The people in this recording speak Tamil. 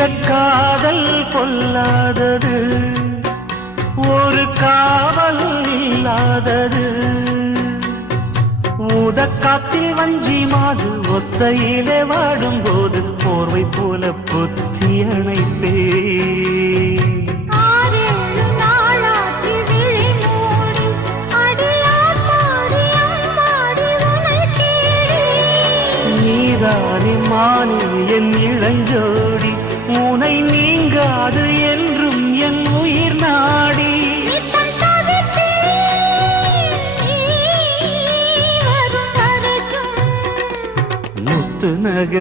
இந்த காதல் பொல்லாதது, ஒரு காவல் இல்லாதது. ஊதக்காத்தில் வஞ்சி மாது ஒத்தையிலே வாடும் போது போர்வை போல பொத்தி அணைப்பே. நீதானே மானே என் இளஞ்சோடி, உனை நீங்காது என்றும் என் உயிர் நாடி. முத்து நகை